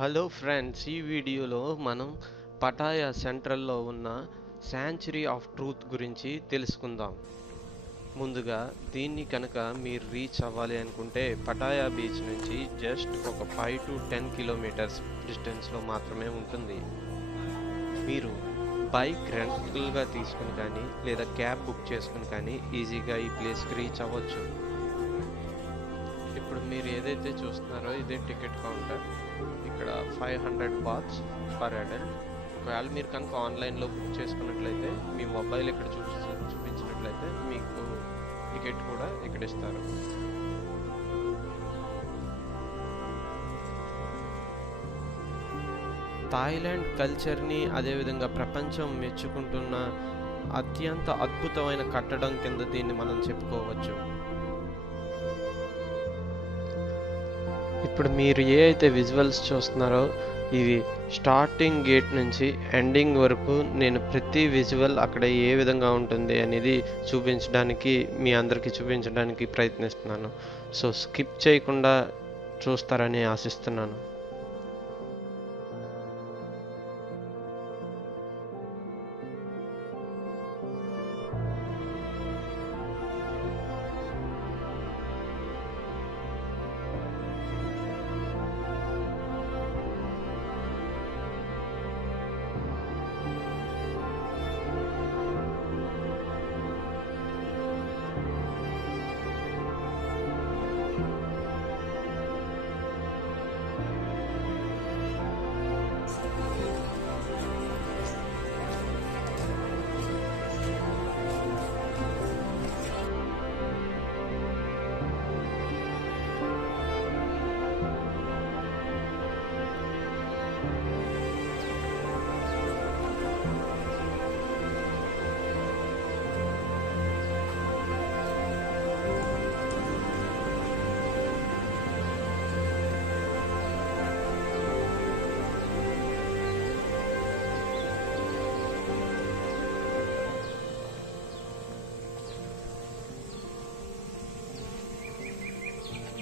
Hello friends, ఈ వీడియోలో మనం పటాయా సెంట్రల్లో ఉన్న శాంచురీ ఆఫ్ ట్రూత్ గురించి తెలుసుకుందాం. ముందుగా దీన్ని కనుక మీరు రీచ్ అవ్వాలి అనుకుంటే పటాయా బీచ్ నుంచి జస్ట్ ఒక 5 to 10 కిలోమీటర్స్ డిస్టెన్స్లో మాత్రమే ఉంటుంది. మీరు బైక్ రెంటల్గా తీసుకుని కానీ లేదా క్యాబ్ బుక్ చేసుకుని కానీ ఈజీగా ఈ ప్లేస్కి రీచ్ అవ్వచ్చు. ఇప్పుడు మీరు ఏదైతే చూస్తున్నారో ఇదే టికెట్ కౌంటర్. ఇక్కడ 500 బాత్స్ పర్ అడల్ట్. ఒకవేళ మీరు కనుక ఆన్లైన్లో బుక్ చేసుకున్నట్లయితే మీ మొబైల్ ఇక్కడ చూపించినట్లయితే మీకు టికెట్ కూడా ఇక్కడ ఇస్తారు. థాయిలాండ్ కల్చర్ని అదేవిధంగా ప్రపంచం మెచ్చుకుంటున్న అత్యంత అద్భుతమైన కట్టడం కింద దీన్ని మనం చెప్పుకోవచ్చు. ఇప్పుడు మీరు ఏ అయితే విజువల్స్ చూస్తున్నారో ఇది స్టార్టింగ్ గేట్ నుంచి ఎండింగ్ వరకు నేను ప్రతి విజువల్ అక్కడ ఏ విధంగా ఉంటుంది అనేది మీ అందరికీ చూపించడానికి ప్రయత్నిస్తున్నాను. సో స్కిప్ చేయకుండా చూస్తారని ఆశిస్తున్నాను.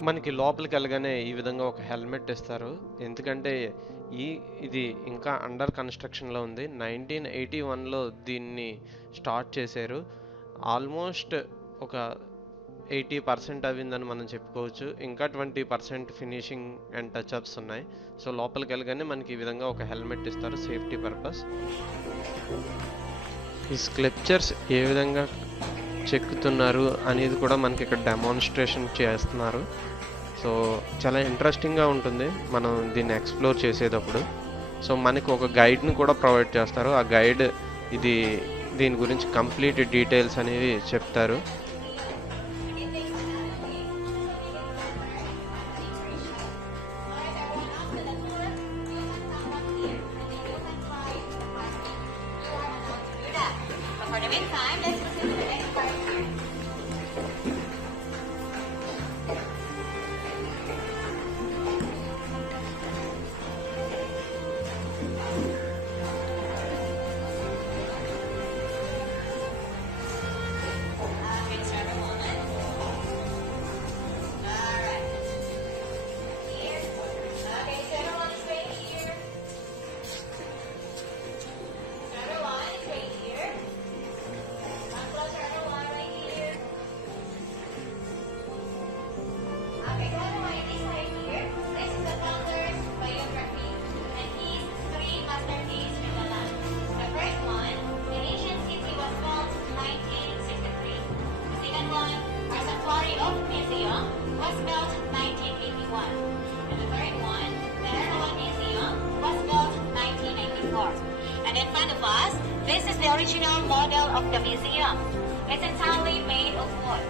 మనకి లోపలికి వెళ్ళగానే ఈ విధంగా ఒక హెల్మెట్ ఇస్తారు. ఎందుకంటే ఇది ఇంకా అండర్ కన్స్ట్రక్షన్లో ఉంది. 1981లో దీన్ని స్టార్ట్ చేశారు. ఆల్మోస్ట్ ఒక 80% అయిందని మనం చెప్పుకోవచ్చు. ఇంకా 20% ఫినిషింగ్ అండ్ టచ్అప్స్ ఉన్నాయి. సో లోపలికి వెళ్ళగానే మనకి ఈ విధంగా ఒక హెల్మెట్ ఇస్తారు సేఫ్టీ పర్పస్. ఈ స్కల్ప్చర్స్ ఏ విధంగా చెక్కుతున్నారు అనేది కూడా మనకి ఇక్కడ డెమాన్స్ట్రేషన్ చేస్తున్నారు. సో చాలా ఇంట్రెస్టింగ్గా ఉంటుంది మనం దీన్ని ఎక్స్ప్లోర్ చేసేటప్పుడు. సో మనకి ఒక గైడ్ని కూడా ప్రొవైడ్ చేస్తారు. ఆ గైడ్ దీని గురించి కంప్లీట్ డీటెయిల్స్ అనేవి చెప్తారు. And in front of us, this is the original model of the museum. It's entirely made of wood.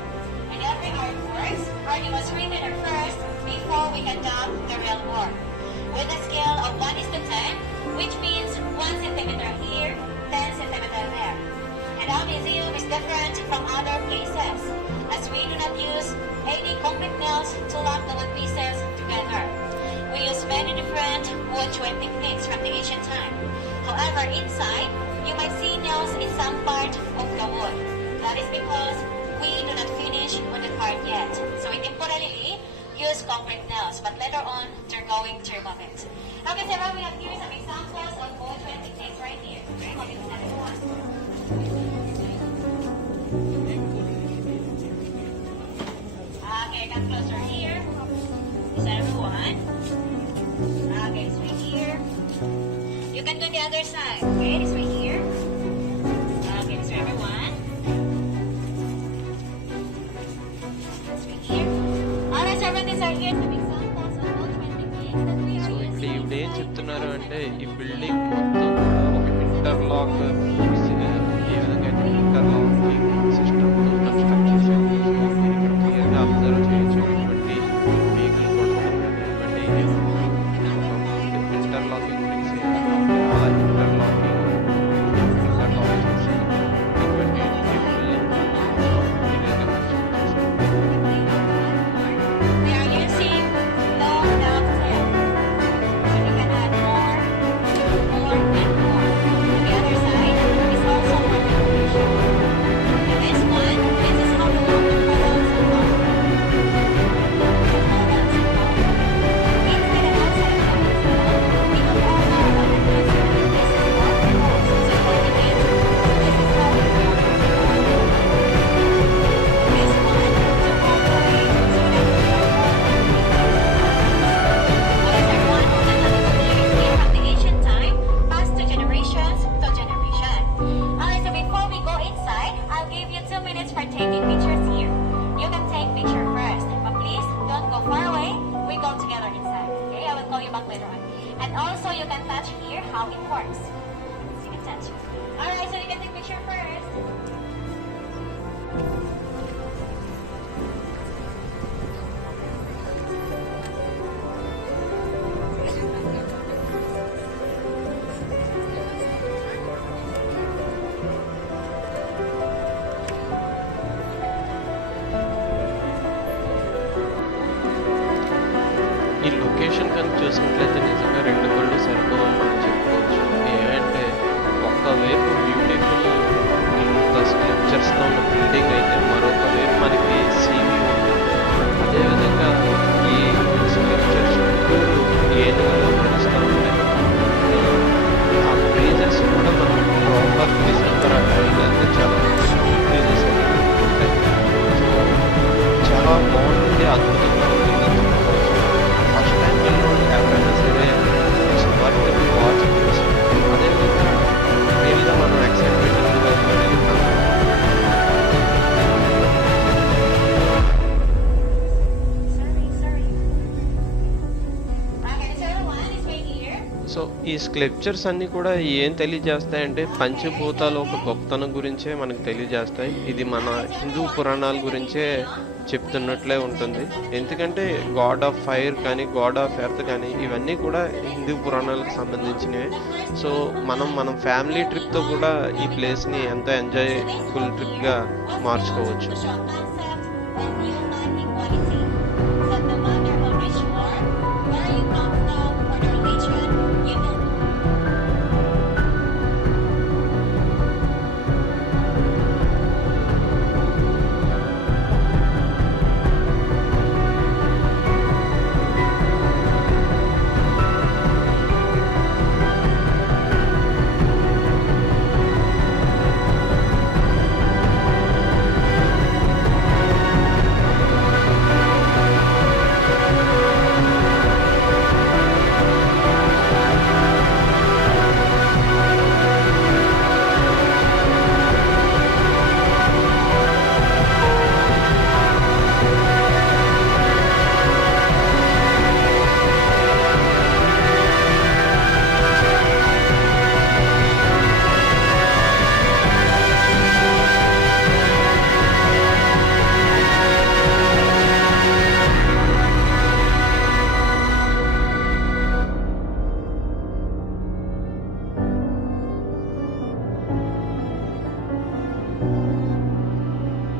And every artworks are demonstrated first before we conduct the real work. With a scale of 1:10, which means 1 centimeter here, 10 centimeter there. And our museum is different from other places, as we do not use any concrete nails to lock the wood pieces together. We use many different wood chewing techniques from the ancient time. However, inside, you might see nails in some part of the wood. That is because we do not finish on the part yet. So we temporarily use concrete nails, but later on they're going to remove it. Okay, so we have here some examples of boat-friend techniques right here. Okay, maybe the second one. Okay, come closer here. Is that everyone? Okay, it's right here. You can do the other side. Okay, it's right here. Okay, it's everyone. It's right here. Alright, so these are here some examples of boat-friend techniques that we so are ఇక్కడ using. ఈవిడ ఏం చెప్తున్నారు అంటే ఈ బిల్డింగ్ మొత్తం కూడా ఒక ఇంటర్లాక్ ఏ విధంగా అయితే ఇంటర్లాకింగ్ సిస్టమ్తో కన్స్ట్రక్ట్ చేశారు. సో మీరు ఇక్కడ క్లియర్గా అబ్జర్వ్ చేయొచ్చు ఇటువంటి వెహికల్ కొట్టడం కానీ ఇటువంటి ఇంటర్లాకింగ్ బ్రిక్స్ ఆ ఇంటర్లాకింగ్ చేసి ఇటువంటి బిల్డింగ్ ఈ విధంగా కన్స్ట్రక్ట్ చేశారు. We are using long dovetail. So you can add more, and more. The other side is also more decoration. And this one, this is how we want the colors and colors. Inside and outside of the dovetail, we will all know what it is. This is what it was. So what it is, this is how we want it. This one, to all the way, so that we are from the ancient time, passed to generations to generation. So before we go inside, I'll give you 2 minutes for taking pictures here. You can take picture first, but please don't go far away. We go together inside. Okay, I will call you back later on. And also you can touch here how it works. So you can touch. Alright, so you can take picture first. ఈ లొకేషన్ కనుక చూసినట్లయితే నిజంగా రెండు కళ్ళు సరిపోవని మనం చెప్పుకోవచ్చు. ఏంటంటే ఒక్కవైపు బ్యూటిఫుల్ ఇంత స్ట్రక్చర్స్తో ఉన్న బిల్డింగ్ అయితే మరొక వైపు మనకి సీవీ ఉంది. అదేవిధంగా ఈ స్ట్రక్చర్ చుట్టూ ఏనుగులు నడుస్తూ ఉంటాయి. ఆ బ్రీజెస్ కూడా మనం ప్రాపర్ డిసెంబర్ ఆ టైంలో అయితే చాలా బ్రీజెస్ ఉంటాయి. సో చాలా బాగుంటుంది, అద్భుతంగా ఉంటుందని చెప్పుకోవచ్చు. ఫస్ట్ టైం వెళ్ళినోళ్ళు ఎవరైనా సరే వర్త్ టు వాచ్. అదేవిధంగా రియల్గా మనం ఎక్సైట్మెంట్గా అనేది Sorry. Okay, the third one is right here. So ఈ స్క్లెప్చర్స్ అన్నీ కూడా ఏం తెలియజేస్తాయంటే పంచభూతాలు ఒక గొప్పతనం గురించే మనకు తెలియజేస్తాయి. ఇది మన హిందూ పురాణాల గురించే చెప్తున్నట్లే ఉంటుంది. ఎందుకంటే గాడ్ ఆఫ్ ఫైర్ కానీ గాడ్ ఆఫ్ ఎర్త్ కానీ ఇవన్నీ కూడా హిందూ పురాణాలకు సంబంధించినవి. సో మనం ఫ్యామిలీ ట్రిప్తో కూడా ఈ ప్లేస్ని ఎంతో ఎంజాయ్ఫుల్ ట్రిప్గా మార్చుకోవచ్చు. To show concept of human equality. That no matter how rich you are, where you come from, or the religion, you will.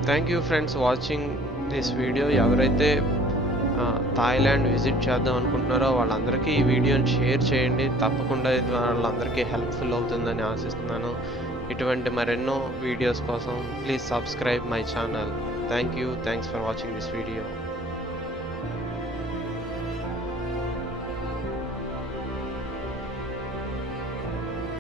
Thank you friends watching this video. ఎవరైతే థాయిలాండ్ విజిట్ చేద్దాం అనుకుంటున్నారో వాళ్ళందరికీ ఈ వీడియోని షేర్ చేయండి. తప్పకుండా ఇది వాళ్ళందరికీ హెల్ప్ఫుల్ అవుతుందని ఆశిస్తున్నాను. ఇటువంటి మరెన్నో వీడియోస్ కోసం please subscribe my channel. Thank you. Thanks for watching this video.